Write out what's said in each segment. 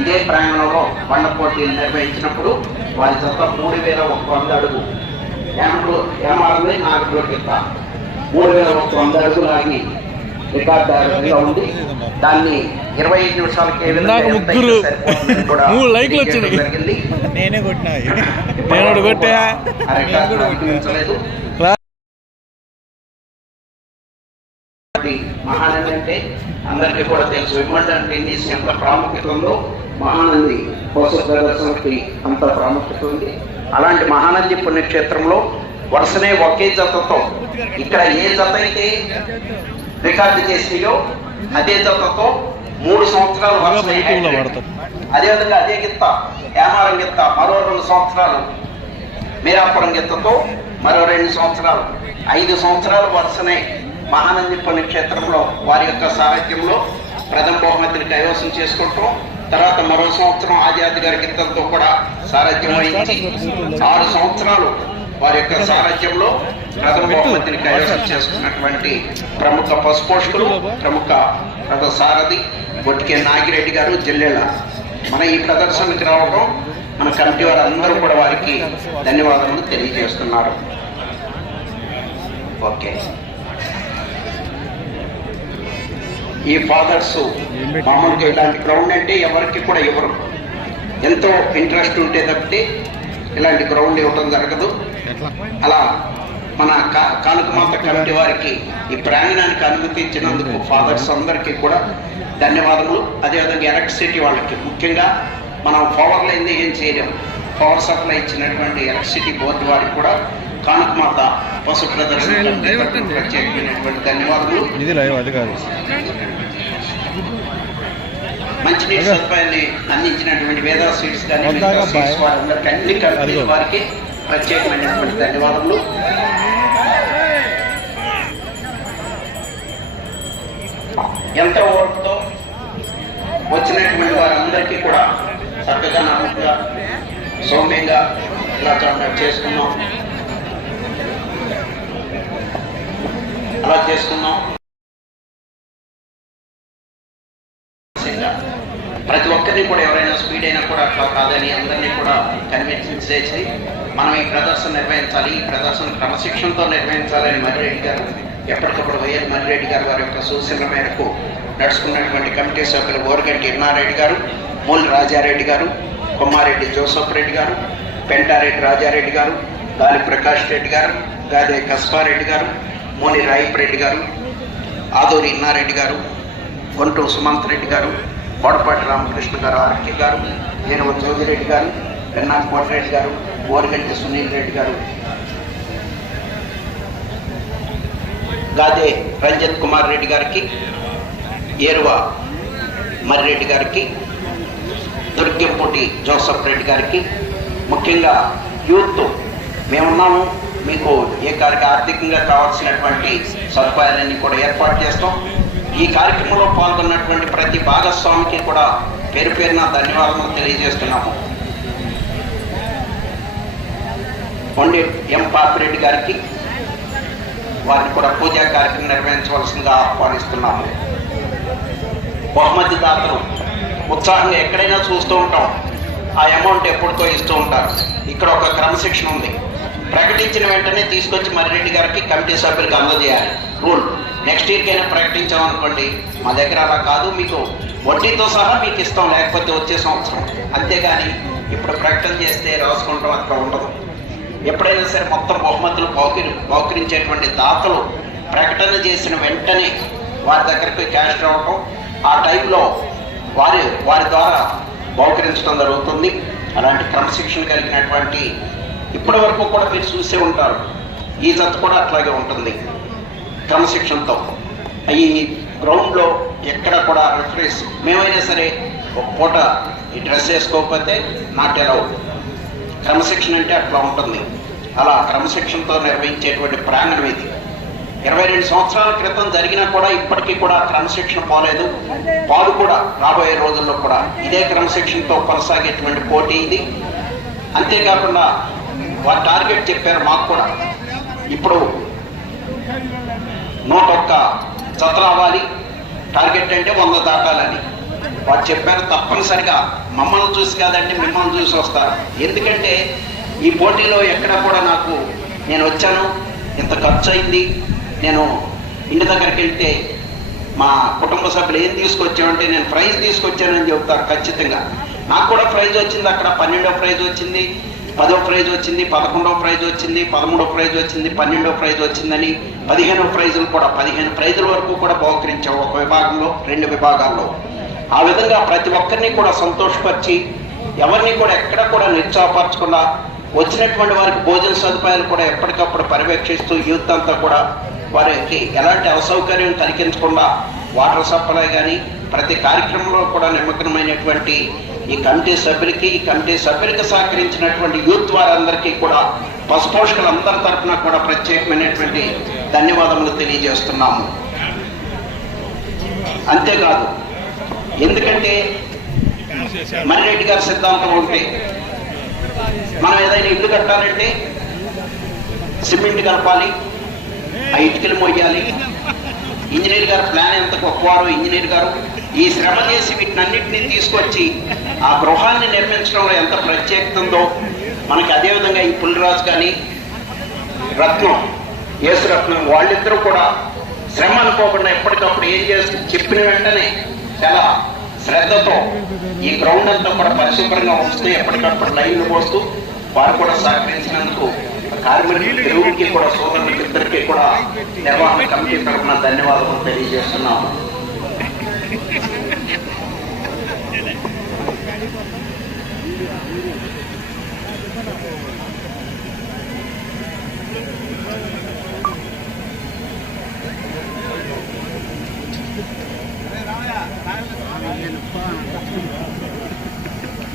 ఇదే ప్రాంగణంలో బండ పోటీలు నిర్వహించినప్పుడు వారి జత మూడు వేల ఒక వంద అడుగు. ఏమారింది నాకు కింద మూడు వేల ఒక వంద అడుగు లాగి రికార్డుగా ఉంది. దాన్ని ఇరవై ఐదు నిమిషాలకి ముగ్గురు మూడు లైక్లు వచ్చినాయి. జరిగింది. నేనే కొట్టినా నేను కొట్టా. ఆ రికార్డు అధిగమించలేదు మహానంది అంటే అందరికీ కూడా తెలుసు. విమండన్ టెన్నిస్ ఎంత ప్రాముఖ్యత ఉందో మహానంది పశు ప్రదర్శనకి అంత ప్రాముఖ్యత ఉంది. అలాంటి మహానంది పుణ్యక్షేత్రంలో వరుసనే ఒకే జతతో ఇక్కడ ఏ జత అయితే రికార్డు చేసినాయో అదే జతతో మూడు సంవత్సరాలు వాడతారు. అదేవిధంగా అదే గిత్త యామారం గిత్త మరో రెండు సంవత్సరాలు మీరాపురం గిత్తతో మరో రెండు సంవత్సరాలు. ఐదు సంవత్సరాలు వరుసనే మహానంది పుణ్యక్షేత్రంలో వారి యొక్క సారథ్యంలో ప్రథమ బహుమతిని కైవసం చేసుకుంటాం తర్వాత మరో సంవత్సరం ఆజాద్ గారి గీతంతో కూడా సారథ్యం వహించి ఆరు సంవత్సరాలు వారి యొక్క సారథ్యంలో రథ బహుమతిని కైవసం చేసుకున్నటువంటి ప్రముఖ పశుపోషకులు ప్రముఖ రథ సారథి బొట్టికే నాగిరెడ్డి గారు జిల్లెళ్ళ మన ఈ ప్రదర్శనకి రావడం మన కమిటీ వారు అందరూ కూడా వారికి ధన్యవాదాలు తెలియజేస్తున్నారు. ఓకే. ఈ ఫాదర్స్ మామూలుగా ఇలాంటి గ్రౌండ్ అంటే ఎవరికి కూడా ఇవ్వరు. ఎంతో ఇంట్రెస్ట్ ఉంటే తప్పితే ఇలాంటి గ్రౌండ్ ఇవ్వడం జరగదు. అలా మన కా- కానుకమాత కమిటీ వారికి ఈ ప్రాంగణానికి అనుమతి ఇచ్చినందుకు ఫాదర్స్ అందరికీ కూడా ధన్యవాదములు. అదేవిధంగా ఎలక్ట్రిసిటీ వాళ్ళకి ముఖ్యంగా మనం పవర్ లైన్ ఏం చేయలేం పవర్ సప్లై ఇచ్చినటువంటి ఎలక్ట్రిసిటీ బోర్డు వారికి కూడా కానుకమాత పశు ప్రదర్శన ప్రత్యేకమైనటువంటి ధన్యవాదములు. ఇది లైవ్ అది కాదు మంచినీటి సదుపాయాన్ని అందించినటువంటి వేదా స్వీట్స్ కానీ మిగతా స్వీట్స్. వారందరికీ అన్ని అదిగో. వారికి ప్రత్యేకమైనటువంటి ధన్యవాదములు ఎంత ఓటుతో వచ్చినటువంటి వారందరికీ కూడా చక్కగా నమ్మకంగా సౌమ్యంగా ఇలా చేసుకున్నాం అలా చేసుకున్నాం ప్రతి ఒక్కరిని కూడా ఎవరైనా స్పీడ్ అయినా కూడా అట్లా కాదని అందరినీ కూడా కన్విన్స్ చేసి మనం ఈ ప్రదర్శన నిర్వహించాలి ఈ ప్రదర్శన క్రమశిక్షణతో నిర్వహించాలని మర్రెడ్డి గారు ఎప్పటికప్పుడు వైఎస్ మర్రెడ్డి గారు వారి యొక్క సూచనల మేరకు నడుచుకున్నటువంటి కమిటీ సభ్యులు ఓరగంటి ఇన్నారెడ్డి గారు మూలి రాజారెడ్డి గారు కొమ్మారెడ్డి జోసఫ్ రెడ్డి గారు పెంటారెడ్డి రాజారెడ్డి గారు గాలి ప్రకాష్ రెడ్డి గారు గాదే కస్పారెడ్డి గారు మూలి రాయప్రెడ్డి గారు ఆదూరి ఇన్నారెడ్డి గారు గుంటూరు సుమంత్ రెడ్డి గారు బోడపాటి రామకృష్ణ గారు ఆర్కే గారు నేను జోగిరెడ్డి గారు పెన్నా కోటిరెడ్డి గారు ఓరిగంటి సునీల్ రెడ్డి గారు గాదే రంజిత్ కుమార్ రెడ్డి గారికి ఏరువ మర్రెడ్డి గారికి దుర్గంపూటి జోసఫ్ రెడ్డి గారికి ముఖ్యంగా యూత్ మేమున్నాము మీకు ఏ కార్యక్రమ ఆర్థికంగా కావాల్సినటువంటి సదుపాయాలన్నీ కూడా ఏర్పాటు చేస్తాం. ఈ కార్యక్రమంలో పాల్గొన్నటువంటి ప్రతి భాగస్వామికి కూడా పేరు పేరున ధన్యవాదాలు తెలియజేస్తున్నాము. పండిట్ ఎం పాపిరెడ్డి గారికి వారిని కూడా పూజా కార్యక్రమం నిర్వహించవలసిందిగా ఆహ్వానిస్తున్నాము. బహుమతి దాతలు ఉత్సాహంగా ఎక్కడైనా చూస్తూ ఉంటాం. ఆ అమౌంట్ ఎప్పటికో ఇస్తూ ఉంటారు. ఇక్కడ ఒక క్రమశిక్షణ ఉంది. ప్రకటించిన వెంటనే తీసుకొచ్చి మర్రెడ్డి గారికి కమిటీ సభ్యులకు అందజేయాలి. రూల్. నెక్స్ట్ ఇయర్కైనా అయినా ప్రకటించామనుకోండి మా దగ్గర అలా కాదు. మీకు వడ్డీతో సహా మీకు ఇస్తాం లేకపోతే వచ్చే సంవత్సరం. అంతేగాని ఇప్పుడు ప్రకటన చేస్తే రాసుకుంటాం అక్కడ ఉండదు. ఎప్పుడైనా సరే మొత్తం బహుమతులు బహుకరి బహుకరించేటువంటి దాతలు ప్రకటన చేసిన వెంటనే వారి దగ్గరికి క్యాష్ రావటం ఆ టైంలో వారి వారి ద్వారా బహుకరించడం జరుగుతుంది. అలాంటి క్రమశిక్షణ కలిగినటువంటి ఇప్పటి వరకు కూడా మీరు చూసే ఉంటారు. ఈ జత కూడా అట్లాగే ఉంటుంది. క్రమశిక్షణతో. ఈ గ్రౌండ్లో ఎక్కడ కూడా రిఫరెన్స్ మేమైనా సరే ఒక పూట ఈ డ్రెస్ వేసుకోకపోతే నాట్ అలౌడ్ క్రమశిక్షణ అంటే అట్లా ఉంటుంది. అలా క్రమశిక్షణతో నిర్వహించేటువంటి ప్రాంగణం ఇది. ఇరవై రెండు సంవత్సరాల క్రితం జరిగినా కూడా ఇప్పటికీ కూడా క్రమశిక్షణ పోలేదు. పాలు కూడా రాబోయే రోజుల్లో కూడా ఇదే క్రమశిక్షణతో కొనసాగేటువంటి పోటీ ఇది. అంతేకాకుండా వారి టార్గెట్ చెప్పారు మాకు కూడా. ఇప్పుడు నూట ఒక్క జత రావాలి టార్గెట్ అంటే వంద దాటాలని. వారు చెప్పారు తప్పనిసరిగా మమ్మల్ని చూసి కాదంటే మిమ్మల్ని చూసి వస్తారు. ఎందుకంటే ఈ పోటీలో ఎక్కడ కూడా నాకు నేను వచ్చాను. ఇంత ఖర్చు అయింది నేను ఇంటి దగ్గరికి వెళ్తే మా కుటుంబ సభ్యులు ఏం తీసుకొచ్చామంటే నేను ప్రైజ్ తీసుకొచ్చానని చెబుతారు ఖచ్చితంగా. నాకు కూడా ప్రైజ్ వచ్చింది. అక్కడ పన్నెండో ప్రైజ్ వచ్చింది. పదో ప్రైజ్ వచ్చింది. పదకొండో ప్రైజ్ వచ్చింది. పదమూడో ప్రైజ్ వచ్చింది. పన్నెండో ప్రైజ్ వచ్చిందని పదిహేనో ప్రైజులు కూడా పదిహేను ప్రైజుల వరకు కూడా బహుకరించావు ఒక విభాగంలో రెండు విభాగాల్లో. ఆ విధంగా ప్రతి ఒక్కరిని కూడా సంతోషపరిచి ఎవరిని కూడా ఎక్కడ కూడా నిరుత్సాహపరచకుండా వచ్చినటువంటి వారికి భోజన సదుపాయాలు కూడా ఎప్పటికప్పుడు పర్యవేక్షిస్తూ యూత్ అంతా కూడా వారికి ఎలాంటి అసౌకర్యం కలిగించకుండా వాటర్ సప్లై కానీ ప్రతి కార్యక్రమంలో కూడా నిమగ్నమైనటువంటి ఈ కమిటీ సభ్యులకి ఈ కమిటీ సభ్యులకి సహకరించినటువంటి యూత్ వారందరికీ కూడా పశుపోషకులందరి తరఫున కూడా ప్రత్యేకమైనటువంటి ధన్యవాదములు తెలియజేస్తున్నాము. అంతేకాదు ఎందుకంటే మర్రెడ్డి గారి సిద్ధాంతం ఉంటే మనం ఏదైనా ఇల్లు కట్టాలంటే సిమెంట్ కలపాలి ఆ ఇటుకలు మొయ్యాలి. ఇంజనీర్ గారు ప్లాన్ ఎంత గొప్పవారు ఇంజనీర్ గారు ఈ శ్రమ చేసి వీటినన్నింటినీ తీసుకొచ్చి ఆ గృహాన్ని నిర్మించడంలో ఎంత ప్రత్యేకత ఉందో మనకి అదేవిధంగా ఈ పుల్లిరాజు కానీ రత్నం యేసురత్నం వాళ్ళిద్దరూ కూడా శ్రమ అనుకోకుండా ఎప్పటికప్పుడు ఏం చేస్తూ చెప్పిన వెంటనే చాలా శ్రద్ధతో ఈ గ్రౌండ్ అంతా కూడా పరిశుభ్రంగా ఉంచుతూ ఎప్పటికప్పుడు లైన్లు పోస్తూ వారు కూడా సహకరించినందుకు కార్మికులకి దేవుడికి కూడా సోదరులకి ఇద్దరికి కూడా నిర్వహణ కమిటీ తరఫున ధన్యవాదాలు తెలియజేస్తున్నాము.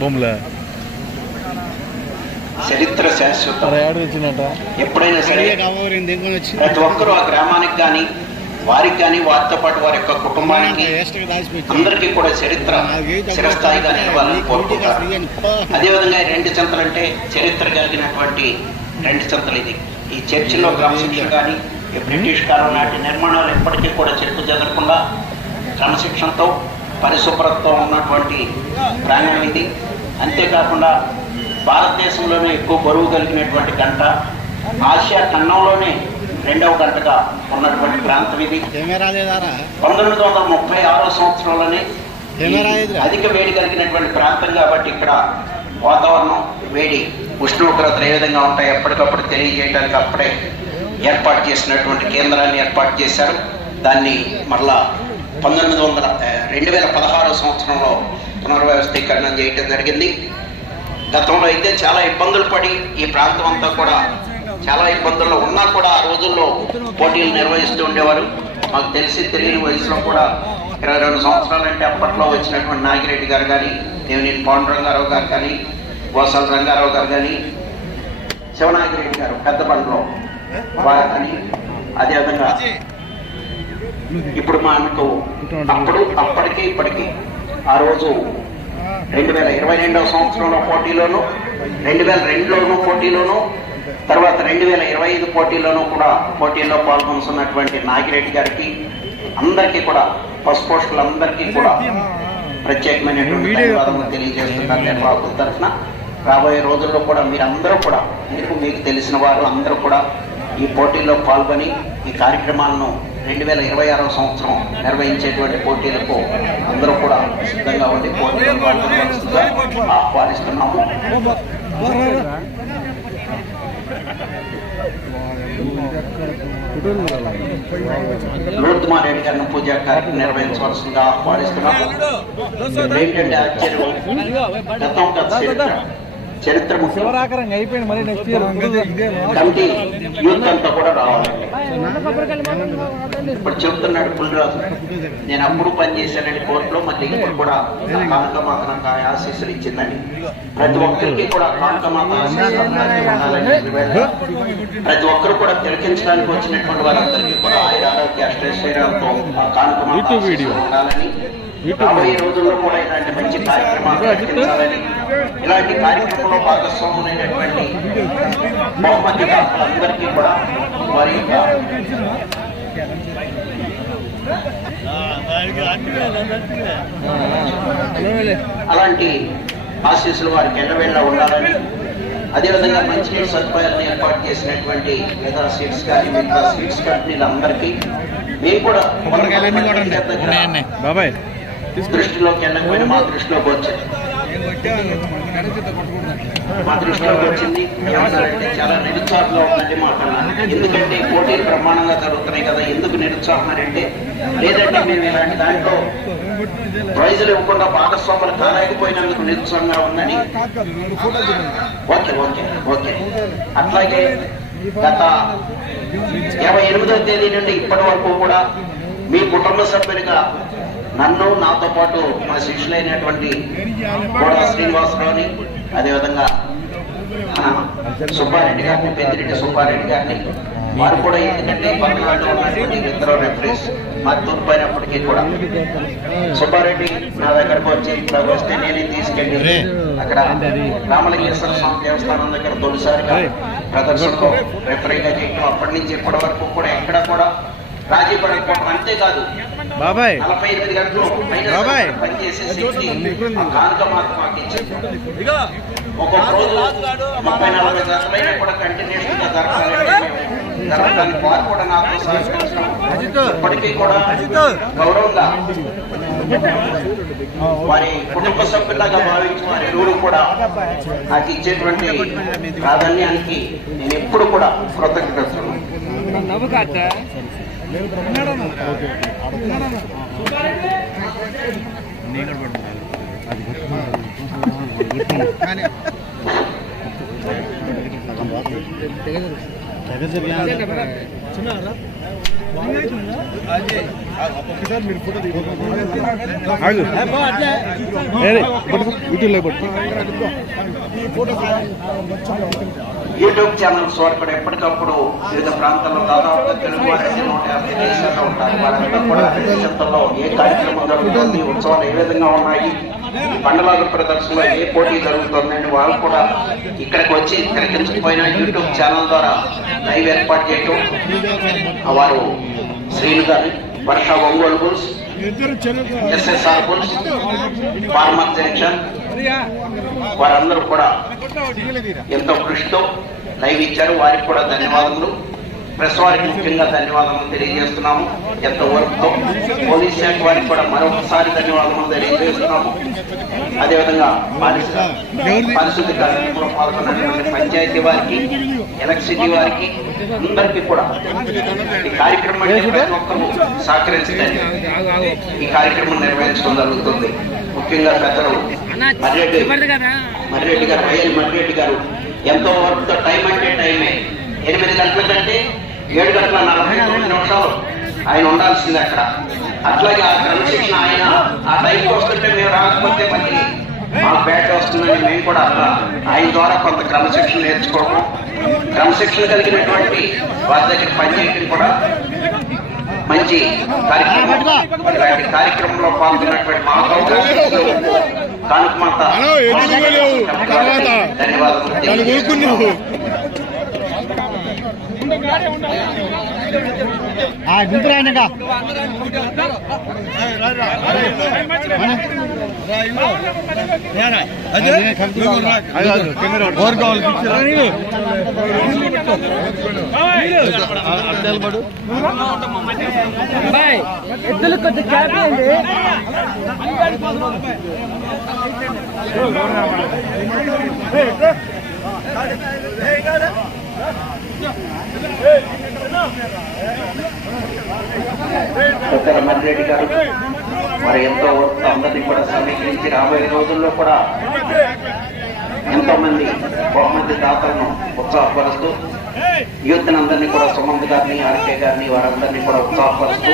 బొమ్మలే? చరిత్ర శాశ్వతం. ఎప్పుడైనా సరే ప్రతి ఒక్కరూ ఆ గ్రామానికి కానీ వారికి కానీ వారితో పాటు వారి యొక్క కుటుంబానికి అందరికీ కూడా చరిత్ర చిరస్థాయిగా నిలవాలని కోరుకుంటారు అదేవిధంగా రెండు చెంతలు అంటే చరిత్ర కలిగినటువంటి రెండు చెంతలు ఇది. ఈ చర్చిలో క్రమశిక్షణ కానీ బ్రిటిష్ కాలం నాటి నిర్మాణాలు ఎప్పటికీ కూడా చెట్టు చెదరకుండా క్రమశిక్షణతో పరిశుభ్రతతో ఉన్నటువంటి ప్రాంగణం ఇది. అంతేకాకుండా భారతదేశంలోనే ఎక్కువ బరువు కలిగినటువంటి గంట ఆసియా ఖండంలోనే రెండవ గంటగా ఉన్నటువంటి ప్రాంతం ఇది. పంతొమ్మిది వందల ముప్పై ఆరో సంవత్సరంలోనే? అధిక వేడి కలిగినటువంటి ప్రాంతం కాబట్టి ఇక్కడ వాతావరణం వేడి ఉష్ణోగ్రతలు ఏ విధంగా ఉంటాయి ఎప్పటికప్పుడు తెలియజేయడానికి అప్పుడే ఏర్పాటు చేసినటువంటి కేంద్రాన్ని ఏర్పాటు చేశారు. దాన్ని మరలా పంతొమ్మిది వందల రెండు వేల పదహారో సంవత్సరంలో పునర్వ్యవస్థీకరణ చేయటం జరిగింది. గతంలో అయితే చాలా ఇబ్బందులు పడి ఈ ప్రాంతం అంతా కూడా చాలా ఇబ్బందుల్లో ఉన్నా కూడా ఆ రోజుల్లో పోటీలు నిర్వహిస్తూ ఉండేవారు. మాకు తెలిసి తెలియని వయసులో కూడా ఇరవై రెండు సంవత్సరాలు అంటే అప్పట్లో వచ్చినటువంటి నాగిరెడ్డి గారు కానీ దేవినేని పాండురంగారావు గారు కానీ గోసాల రంగారావు గారు కానీ శివనాగిరెడ్డి గారు పెద్ద వారు కానీ అదేవిధంగా ఇప్పుడు మనకు అప్పుడు అప్పటికి ఇప్పటికి ఆ రోజు రెండు వేల ఇరవై రెండవ సంవత్సరంలో పోటీలోను రెండు వేల రెండులోను పోటీలోను తర్వాత రెండు వేల ఇరవై ఐదు పోటీలోనూ కూడా పోటీల్లో పాల్గొనుతున్నటువంటి నాగిరెడ్డి గారికి అందరికీ కూడా పశుపోషకులందరికీ కూడా ప్రత్యేకమైనటువంటి ధన్యవాదములు తెలియజేస్తున్నారు నిర్వాహకుల తరఫున రాబోయే రోజుల్లో కూడా మీరందరూ కూడా మీకు మీకు తెలిసిన వారు అందరూ కూడా ఈ పోటీల్లో పాల్గొని ఈ కార్యక్రమాలను రెండు వేల ఇరవై ఆరవ సంవత్సరం నిర్వహించేటువంటి పోటీలకు అందరూ కూడా సిద్ధంగా ఉండి పోటీలు పాల్గొనవలసిందిగా ఆహ్వానిస్తున్నాము. లోతుమారెడ్డి గారిని పూజా కార్యక్రమం నిర్వహించవలసిందిగా ఆహ్వానిస్తున్నాము. ఏంటంటే ఆశ్చర్యం గతం గత చరిత్ర. చరిత్ర శివరాకరంగా అయిపోయింది మరి నెక్స్ట్ ఇయర్ కమిటీ యూత్ అంతా కూడా రావాలండి ఇప్పుడు చెప్తున్నాడు పుల్లిరాజు నేను అప్పుడు పనిచేశానండి కోర్టులో మళ్ళీ ఇప్పుడు కూడా కానుకమాత నాకు ఆశీస్సులు ఇచ్చిందని. ప్రతి ఒక్కరికి కూడా కానుకమాత ప్రతి ఒక్కరు కూడా తిలకించడానికి వచ్చినటువంటి వారందరికీ కూడా ఆయన ఆరోగ్య అష్టైశ్వర్యాలతో కానుకమాత ఉండాలని రాబోయే రోజుల్లో కూడా ఇలాంటి మంచి కార్యక్రమాలు ఇలాంటి కార్యక్రమంలో భాగస్వాములైనటువంటి బహుమతి అందరికీ కూడా వారి యొక్క అలాంటి ఆశీస్సులు వారికి ఎన్నవేళ్ళ ఉండాలని అదేవిధంగా మంచినీటి సదుపాయాలను ఏర్పాటు చేసినటువంటి లేదా సీట్స్ కానీ మిగతా సీట్స్ కంపెనీలందరికీ మేము కూడా. బాబాయ్. దృష్టిలోకి వెళ్ళకపోయినా మా దృష్టిలోకి వచ్చింది. మా దృష్టిలోకి వచ్చింది. ఏమన్నారంటే చాలా నిరుత్సాహంగా ఉందండి మాట్లాడాలి ఎందుకంటే పోటీలు బ్రహ్మాండంగా జరుగుతున్నాయి కదా ఎందుకు నిరుత్సాహమారంటే లేదంటే మేము ఇలాంటి దాంట్లో ప్రైజులు ఇవ్వకుండా భాగస్వాములు కాలేకపోయినందుకు నిరుత్సాహంగా ఉందని. Okay okay okay. అట్లాగే గత ఇరవై ఎనిమిదవ తేదీ నుండి ఇప్పటి వరకు కూడా మీ కుటుంబ సభ్యులుగా నన్ను నాతో పాటు మా శిష్యులైనటువంటి కోడా శ్రీనివాసరావుని అదేవిధంగా సుబ్బారెడ్డి గారిని పెద్దిరెడ్డి సుబ్బారెడ్డి గారిని వారు కూడా ఎందుకంటే పక్కనాడులో ఉన్నటువంటి ఇద్దరు రెఫరీస్ మా తూర్పైనప్పటికీ కూడా. సుబ్బారెడ్డి నా దగ్గరకు వచ్చి ఇక్కడ వస్తే నేనే తీసుకెళ్ళి అక్కడ రామలింగేశ్వర స్వామి దేవస్థానం దగ్గర తొలిసారిగా ప్రదర్శనలో రెఫరీగా చేయటం అప్పటి నుంచి ఇప్పటి వరకు కూడా ఎక్కడ కూడా రాజీ పడకపోవడం అంతేకాదు బాబాయ్. నలభై ఎనిమిది గంటలు బాబాయ్. పనిచేసే శక్తి ఆ కానుక మాత్రం మాకు ఇచ్చింది ఒక్కొక్క రోజు ముప్పై నలభై గంటలైనా కూడా కంటిన్యూషన్గా జరగాలి జరగడానికి వారు కూడా నాతో సహకరిస్తున్నారు. ఇప్పటికీ కూడా గౌరవంగా వారి కుటుంబ సభ్యులాగా భావించి వారి నూరు కూడా నాకు ఇచ్చేటువంటి ప్రాధాన్యానికి నేను ఎప్పుడు కూడా కృతజ్ఞతలు. ఆగు ఏరే, పట్టు, యూట్యూబ్లో పట్టు యూట్యూబ్ ఛానల్స్ వారు కూడా ఎప్పటికప్పుడు వివిధ ప్రాంతాల్లో దాదాపుగా తెలుగు వారంటే నూట యాభై దేశాల్లో ఉంటారు. వారంతా కూడా దేశంలో ఏ కార్యక్రమం జరుగుతుంది ఉత్సవాలు ఏ విధంగా ఉన్నాయి ఈ పండలాల ప్రదర్శనలో ఏ పోటీ జరుగుతుందని వారు కూడా ఇక్కడికి వచ్చి తిరగించకపోయినా యూట్యూబ్ ఛానల్ ద్వారా లైవ్ ఏర్పాటు చేయటం వారు Srinu garu Varsha Ongole bulls SSR bulls farmer junction వారందరూ కూడా ఎంతో కృషితో లైవ్ ఇచ్చారు వారికి కూడా ధన్యవాదములు. ప్రెస్ వారికి ముఖ్యంగా ధన్యవాదములు తెలియజేస్తున్నాము. ఎంతో వర్క్తో పోలీస్ శాఖ వారికి కూడా మరొకసారి ధన్యవాదములు తెలియజేస్తున్నాము. అదేవిధంగా పారిశు- పారిశుద్ధ్య కార్యక్రమంలో పాల్గొన్నటువంటి పంచాయతీ వారికి ఎలక్ట్రిసిటీ వారికి అందరికీ కూడా ఈ కార్యక్రమానికి ప్రతి ఒక్కరూ సహకరించడానికి ఈ కార్యక్రమం నిర్వహించడం జరుగుతుంది. ముఖ్యంగా పెద్దలు మర్రెడ్డి. గారు వైఎల్ మర్రెడ్డి గారు. ఎంతో వర్క్ టైం అంటే టైమే. ఎనిమిది గంటల కంటే ఏడు గంటల నలభై తొమ్మిది నిమిషాలు ఆయన ఉండాల్సింది అక్కడ. అట్లాగే ఆ క్రమశిక్షణ ఆయన ఆ టైంకి వస్తుంటే మేము రాకపోతే మళ్ళీ మాకు బ్యాట్ వస్తుందని మేము కూడా అట్లా ఆయన ద్వారా కొంత క్రమశిక్షణ నేర్చుకోవడం క్రమశిక్షణ కలిగినటువంటి వారి దగ్గర పనిచేయడం కూడా మంచి కార్యక్రమం. ఇలాంటి కార్యక్రమంలో పాల్గొన్నటువంటి మా అవకాశం కానుక మాత ధన్యవాదాలు తెలియజేస్తున్నాను. గుంపురాయనగా. ఓర్ కావాలి ఎద్దులు కొద్ది క్యాప్ అండి పెద్దల గారు మరి ఎంతో వర్క్ అందరినీ కూడా సమీకరించి రాబోయే రోజుల్లో కూడా ఎంతో మంది బహుమతి దాతలను ఉత్సాహపరుస్తూ యూత్ అందరినీ కూడా సుమంత్ గారిని ఆర్కే గారిని వారందరినీ కూడా ఉత్సాహపరుస్తూ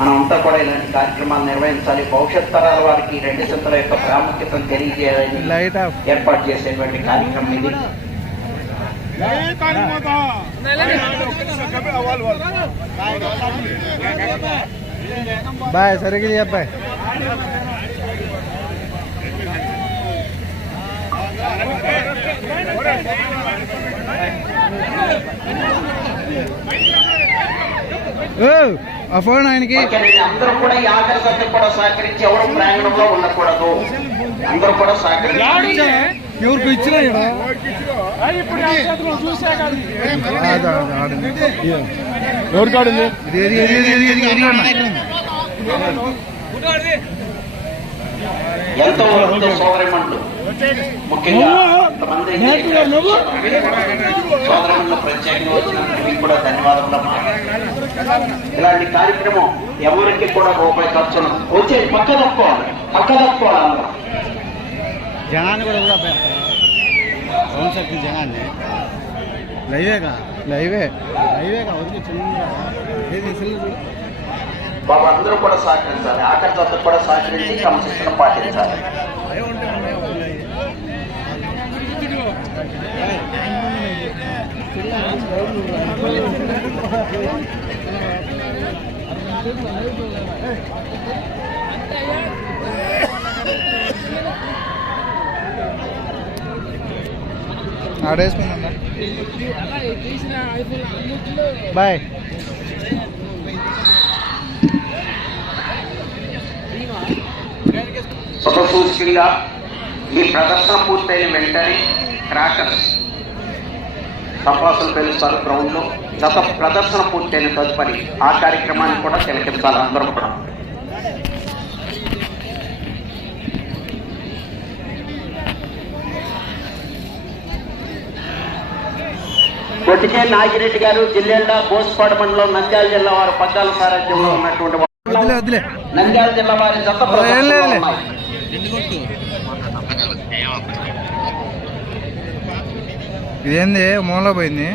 మనమంతా కూడా ఇలాంటి కార్యక్రమాలు నిర్వహించాలి. భవిష్యత్ తరాల వారికి ఈ రెండు చింతల యొక్క ప్రాముఖ్యతను తెలియజేయాలని ఏర్పాటు చేసేటువంటి కార్యక్రమం ఇది. బాయ్ సరిగ్గా చెప్పాయి ఓ ఆ ఫోన్ ఆయనకి. అందరూ కూడా ఈ ఆఖరి సభ్యులు కూడా సహకరించి ఎవరు ప్రాంగణంలో ఉండకూడదు. అందరూ కూడా సహకరించి. ఎవరికి ఇచ్చినా అదా, ఎంతో ముఖ్యంగా ప్రత్యేకంగా వచ్చినందుకు మీకు కూడా. ఇలాంటి కార్యక్రమం ఎవరికి కూడా రూపాయి ఖర్చు వచ్చే పక్క తప్పుకోవాలి. పక్క తప్పుకోవాలి జనాన్ని కూడా కూడా పెడతారు పవన్ శక్తి జనాన్ని? లైవేగా? లైవే లైవేగా వదిలి చిన్న ఏది సెల్ చూడు. బాబు అందరూ కూడా సహకరించాలి ఆఖరి దత్తకు కూడా సహకరించి క్రమశిక్షణ పాటించాలి ఆడేసుకుందా బాయ్. శుభసూచకంగా ఈ ప్రదర్శన పూర్తయిన వెంటనే క్రాకర్స్ తపాసులు పెంచుతారు గ్రౌండ్లో గత ప్రదర్శన పూర్తయిన తదుపరి ఆ కార్యక్రమాన్ని కూడా తిలకించాలి అందరూ కూడా. కొట్టికే నాగిరెడ్డి గారు జిల్లేళ్ళ బోస్పాడు మండలం నంద్యాల జిల్లా వారి పగ్గాల సారథ్యంలో ఉన్నటువంటి నంద్యాల జిల్లా వారి జత. ఇదేంది? మూలలో పోయింది.